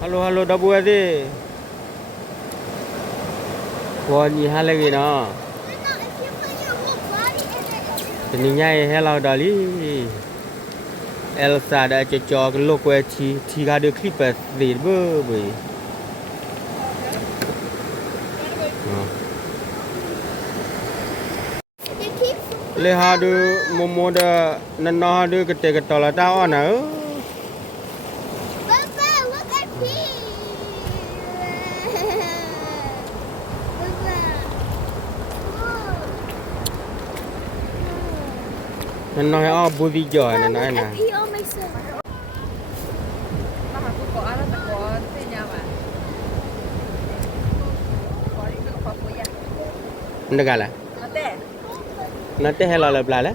Halo halo dabu ade. Ko ni halagi na. Ni nyai hello dali. Elsa đã cho cái lô quê thì ra được clip gì bơ bơi. Le ha được momo da nana được cái tola tao nữa. Nên nói bùi gì giỏi này nói nè. Ndagala. Nate hello la blala.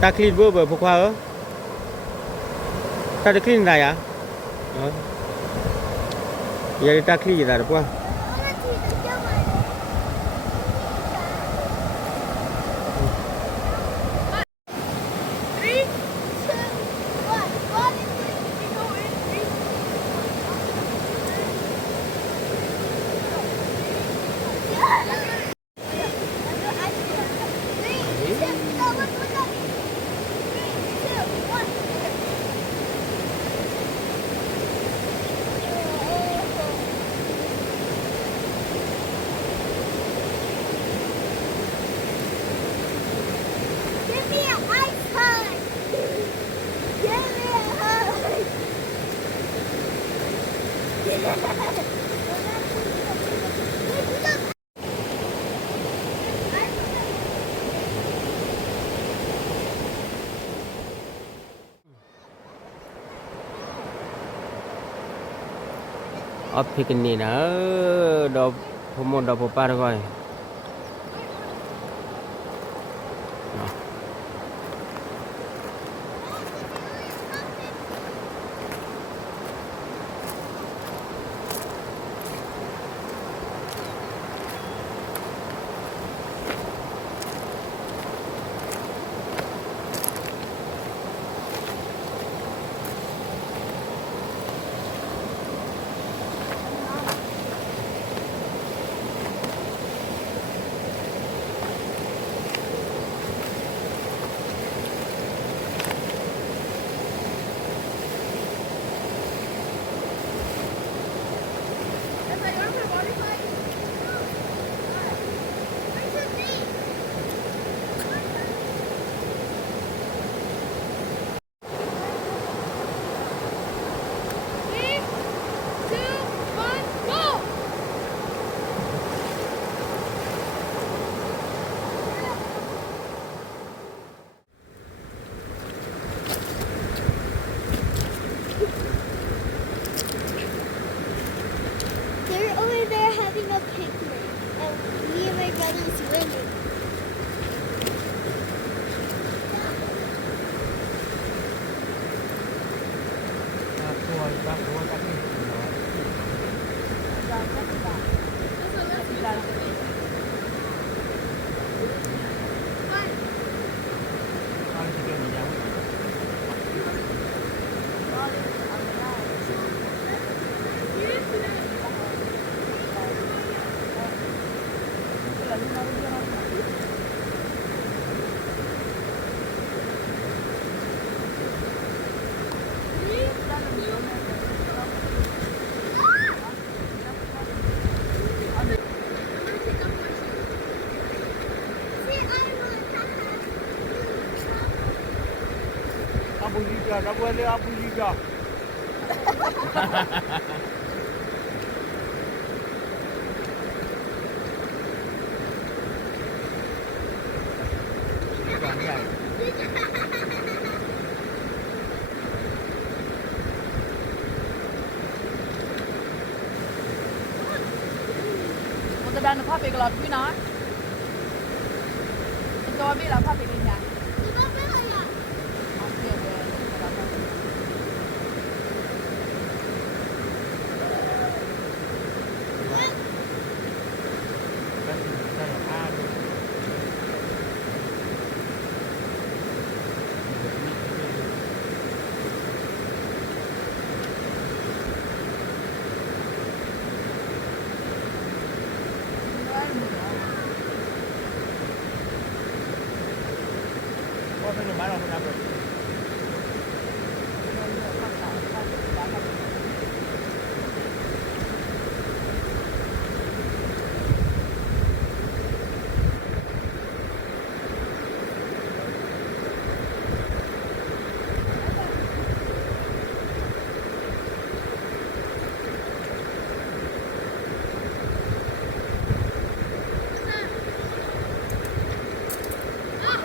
Ta clean bơ bơ qua ơ. Ta được clean này à? Giờ ta clean gì rồi qua. Api kini na, dah pemon dah popar koi. They're over there having a picnic, and me and my brother's swimming. Abu Liga, dah boleh Abu Liga. Một đàn nó phát về cái lọt quý nói. Cho biết là phát về nhà. สนุกบ้านเราครับ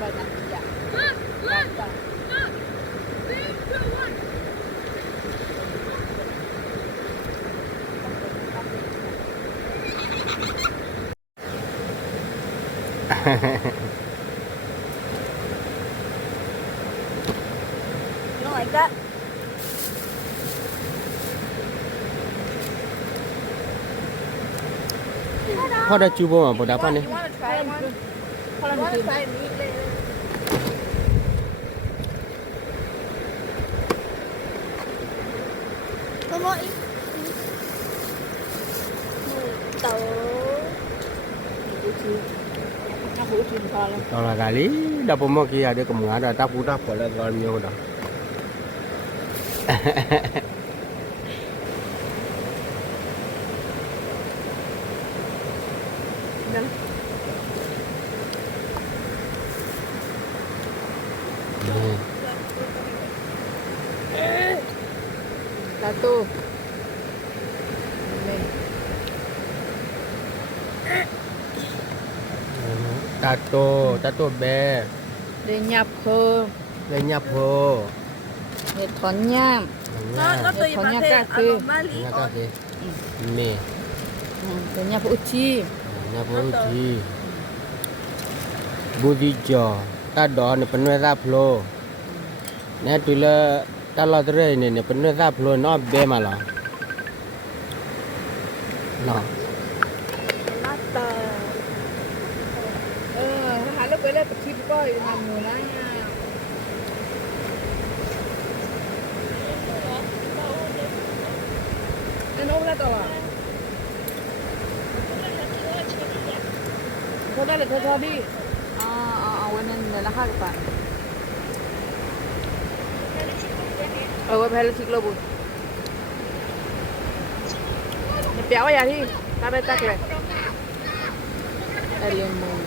ไปทางนี้อ่ะ You don't like that? พ่อได้จูบบ่บ่ได้พ่อนี่ You want to try one? You want to try it meat later? Come on, eat. Tàu. Nó hủ chim to lắm. Đó là gà lý, đâu có mua kia để cầm ngã rồi ta phụ ta phải là còn nhiều đó. Nè. Satu. Ini. Tato bé, Để nhập khô. để nhập hồ. Để thon nhám. Nhá Để thon nhám cả kì. nhá ta kì. Mì, Để nhập uchi. nhập hồ chi. Budi jo, ta đó này penuh ra flow. Nè tụi là ta lo tới này penuh ra flow nó bé mà lo. Nó. Mata. Hai lúc bữa chip coi làm mùa lá nha. Nên ốp ra tao à? Thôi đây là thôi đi. Quên nên là khác bạn. Quên hay là xịt lâu bùn. Béo vậy đi. Ta đây ta kìa. Đây liền mùn.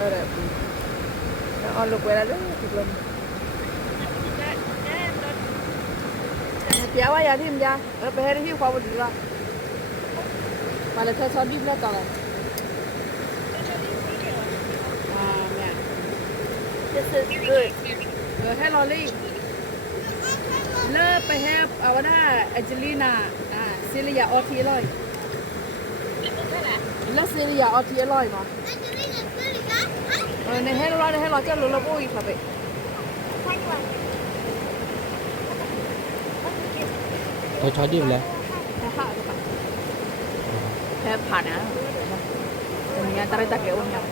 Đây là nó lục về là rất thịt lùm. Kéo qua giờ thêm ra, nó phải hết hiu qua một chút mà là theo sau đi ra tao này. Mẹ. This is good. Hey Lolly. Lơ phải have ở đó Angelina, Celia Ortiz rồi. Lơ Celia Ortiz rồi mà. Này hay lo cho lô lô bôi phải vậy. Tôi cho đi lên. Thế phản á. Mình ta ta kiểu nhau.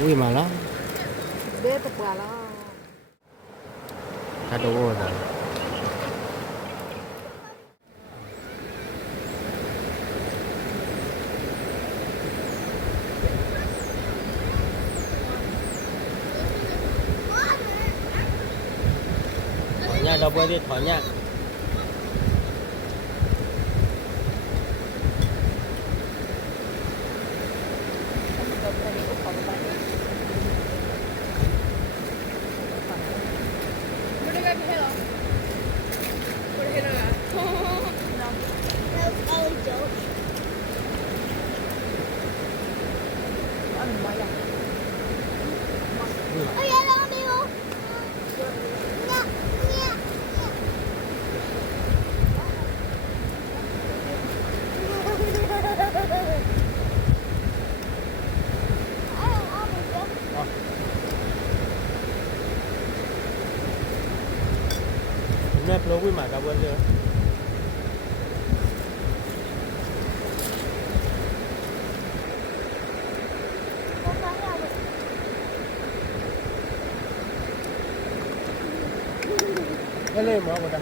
Vui mà lắm. Bếp tập quả đó. Ta đâu rồi. Nha, đâu bơi đi thổi nha. Oh yeah, that'll be all. Nè, lâu vui mà cả buồn nữa. Cái lên mà không có đâu.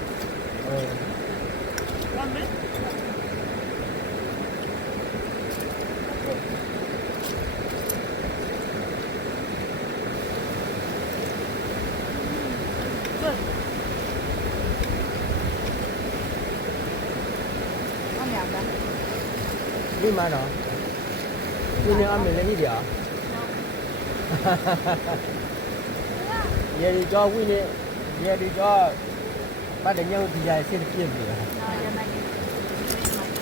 cả. Đi mà nó. Quy nữa mình lấy gì đó. Giờ đi cho quy nữa. Giờ đi cho ba đánh nhau thì dài xin kiếm gì. Nó giờ này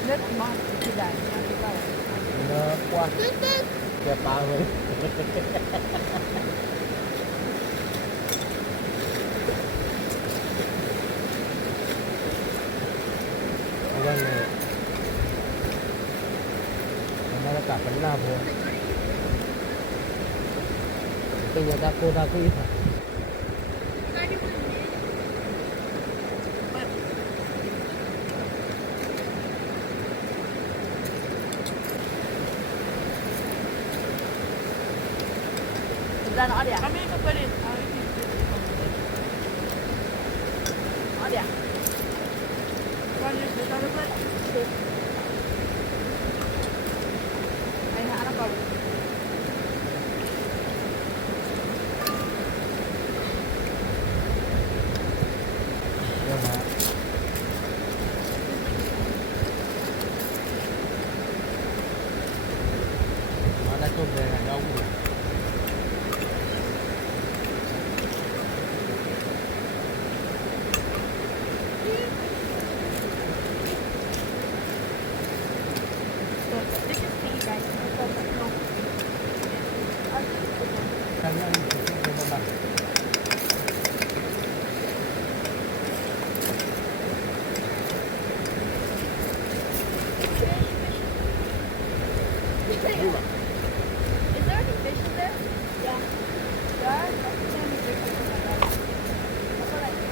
nước mà thì đại đi vào. Nó qua. Kẹp ba rồi. Vâng này. Nó là cả phần nào rồi. Cái nhà ta cô ta cứ ít hả? Ra nó đi à? Kami có quên đi. Nó đi à? Con đi để tao lấy. Anh hạ nó còn. Vâng hả? Nó đã chụp về là đông rồi. Khăn ăn thì không có bằng. Is there any fish in there? Yeah. Yeah, that's the only fish in there. That's what I think.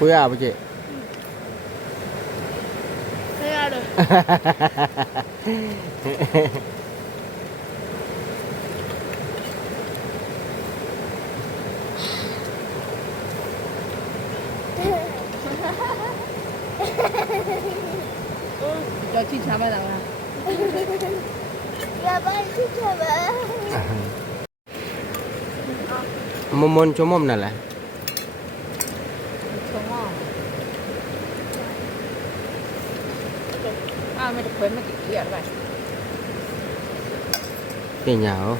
Quý à bà chị? Thế ra rồi. Cho chị chả bao giờ nào. Yeah, but it's too clever. Môn cho mồm này là À mày được quên mày kỹ vậy vậy. tiền nhào.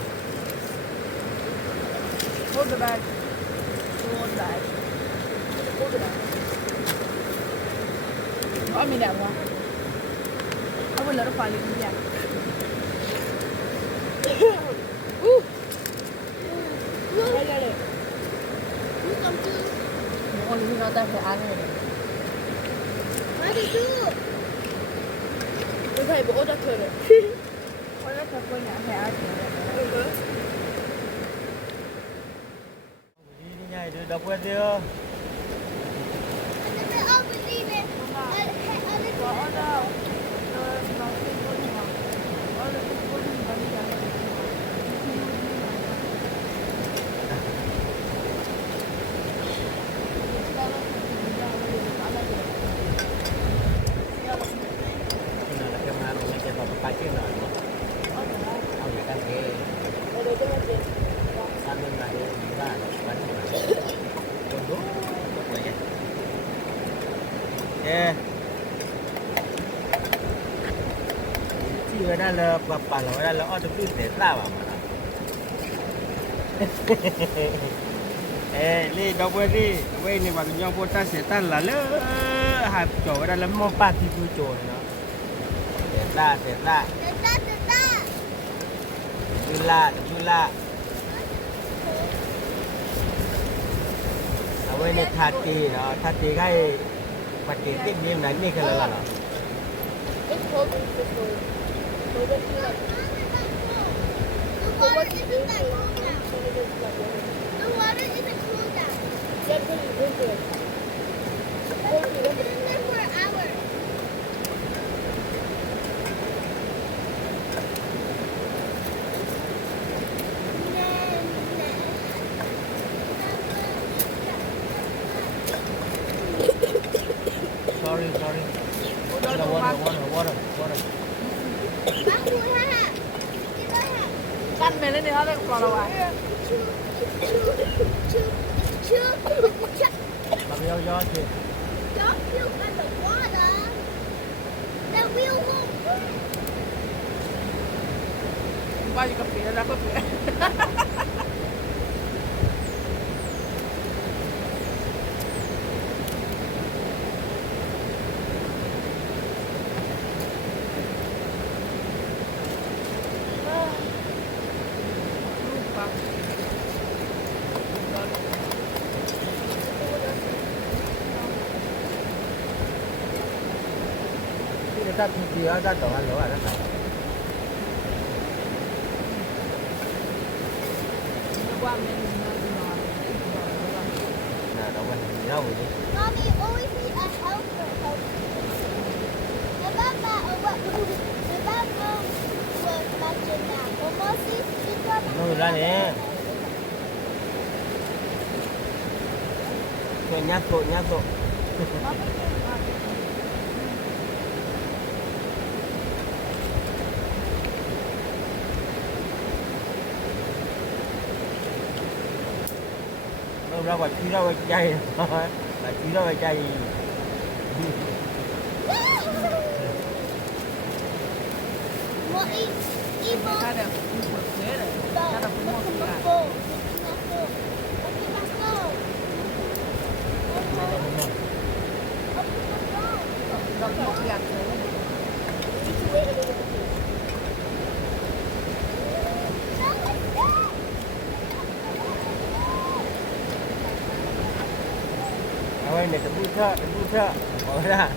Hold the bag. Hold the bag. Hold the bag. Có mình đẹp quá. Không bao giờ nó phải lên như vậy. Đây đây đây. Con đi nó ta phải ăn này. What did you do? Tôi thấy bố đã thừa rồi. Con đã thật con nhà phải ăn. Đi nhảy được đọc quen chưa? I believe it. Có đâu. Nó sẽ có gì mà. Nó sẽ có gì mà đi ra. Yeah. Chị ở đây là bà nói đây là ở trong cái để ta vào mà. Li đọc quên đi, quên này mà nhau vô ta sẽ ta là lỡ hạt chỗ đây là mò ba thì vui chỗ nó. Để ta. Vui la. Ở bên này thắt thì cái mặt tiền tiếp niệm nàyนี่คืออะไรล่ะ It's cold in the cold. So what you like? The water isn't that cold now. The water isn't cool now. Yeah, because it's winter. It's been there for hours. Ăn mày lên thì nó lại còn đâu à? Mà bây giờ thì Don't puke in the water. Then we won't poop. Bao nhiêu cà phê ra cà phê. người ta thì ra tổng ăn lỗ à nó phải. Qua bên Nào đâu ăn gì đâu đi. Mommy always need a helper. Remember was mentioned that. But mostly Nó ra nè. Rồi nhát tội. Đâu ra ngoài chi ra ngoài chay. Là chi ra ngoài chay. Well, eat more. ta đẹp một thế này. Ta đẹp một thế này. Đập một đẹp thế. Ôi này cái bút thợ. Bỏ ra.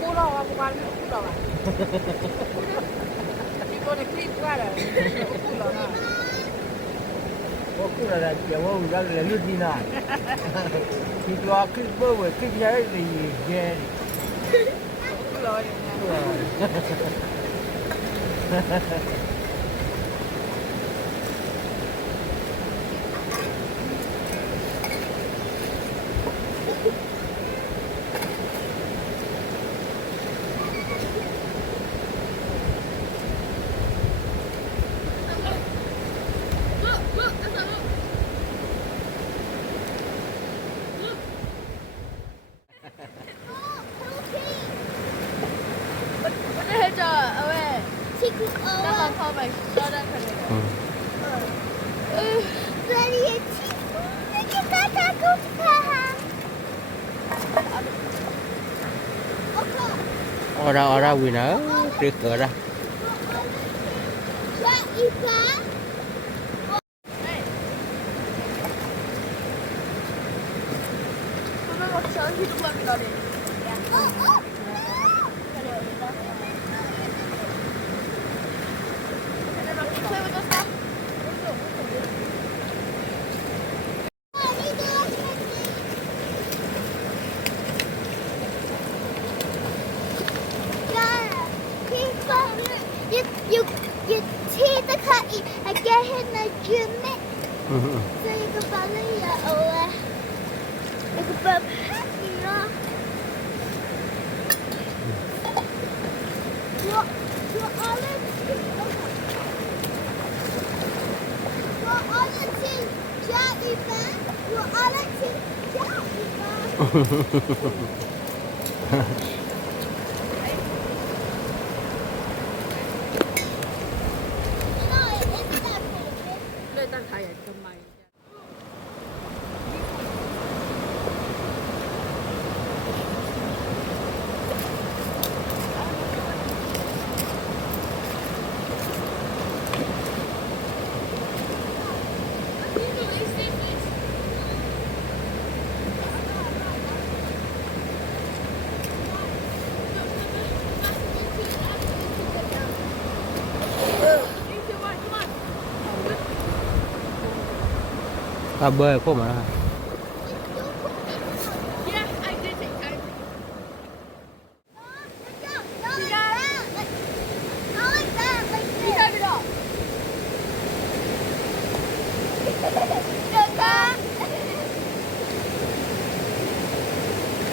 Cú đâu à, cú bán cú đâu à. Thì con này clip qua rồi. Cú đâu à. Có cái là kiểu ông ra là lướt đi nào. Thì lo cái bơ với cái giấy thì ghê. Cú đâu này. What 해줘, 왜? 지금 Đang thôi mày cho đang phải này. Daddy, 지금 가자, 고파. Ora winner. Trước cửa ra. 자, 이봐. 그러면 저 히든밤이 나네. You see the cut, I get him a gym. So you can follow your over. You can put you know. You're all the team, Jackie fan. You're all the team, Jackie fan. 일단 다 얇던 말. ta bơi khô mà Yeah, I did take time. You got it all.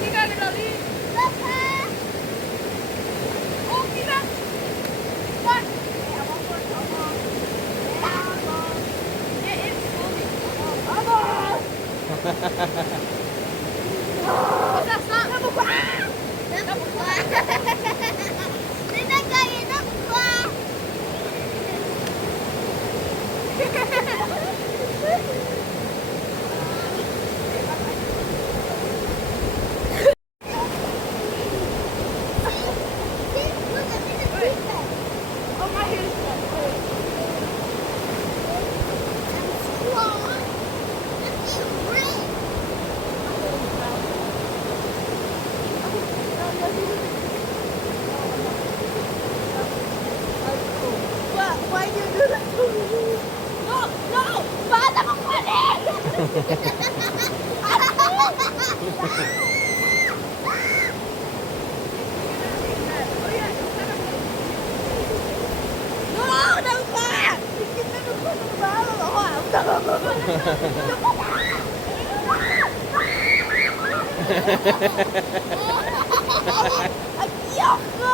You got it all. Oh, you got one. Yeah, one more. Come on. Come on. Yeah, it's slowly. Come on. What's that song? Number one. Number one. Oh, my hair is done. Why you do that to me? No! Bata ko pa rin! No! Đâu pa! Hindi na ko na ba? Ang iyak ka!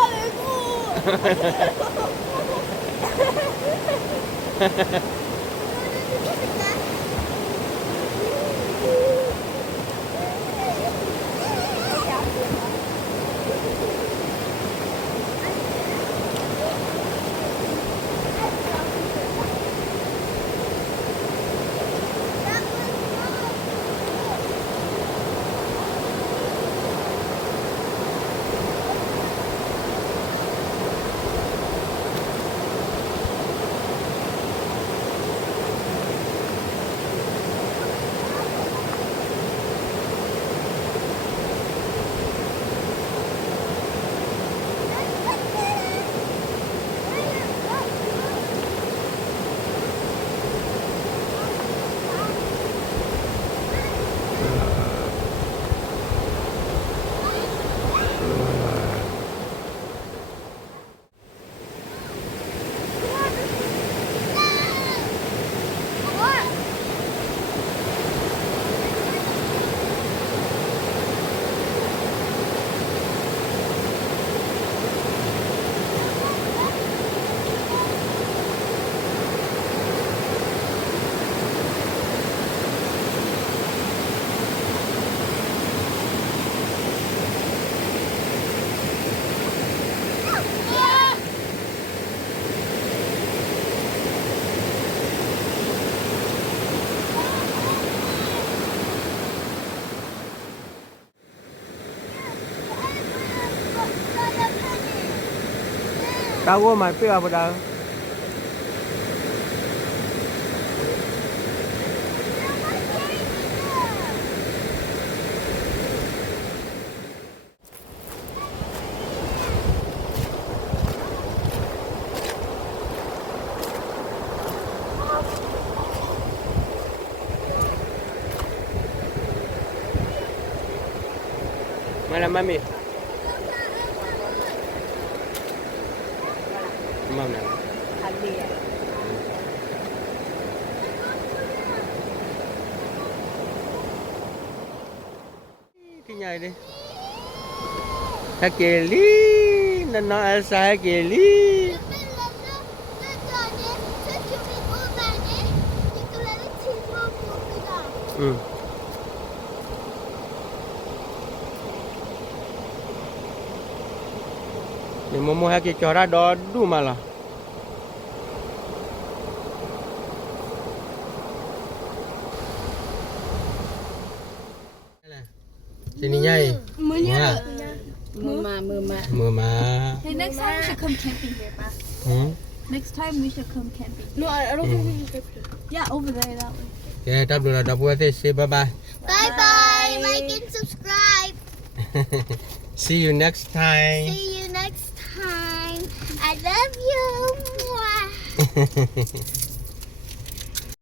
tao có mà biết vào đâu mana mami mana cái nhảy đi Hakeli nana Elsa Hakeli Ni momo haki chora do du malah. Sini nyai. Mama. Hey, next time we should come camping here, Pa. Next time we should come camping. No, I don't think we can go. Yeah, over there that way. Okay, dah dulu dah buat say bye bye. Bye bye. Like and subscribe. See you next time. See you next time. I love you. Mwah.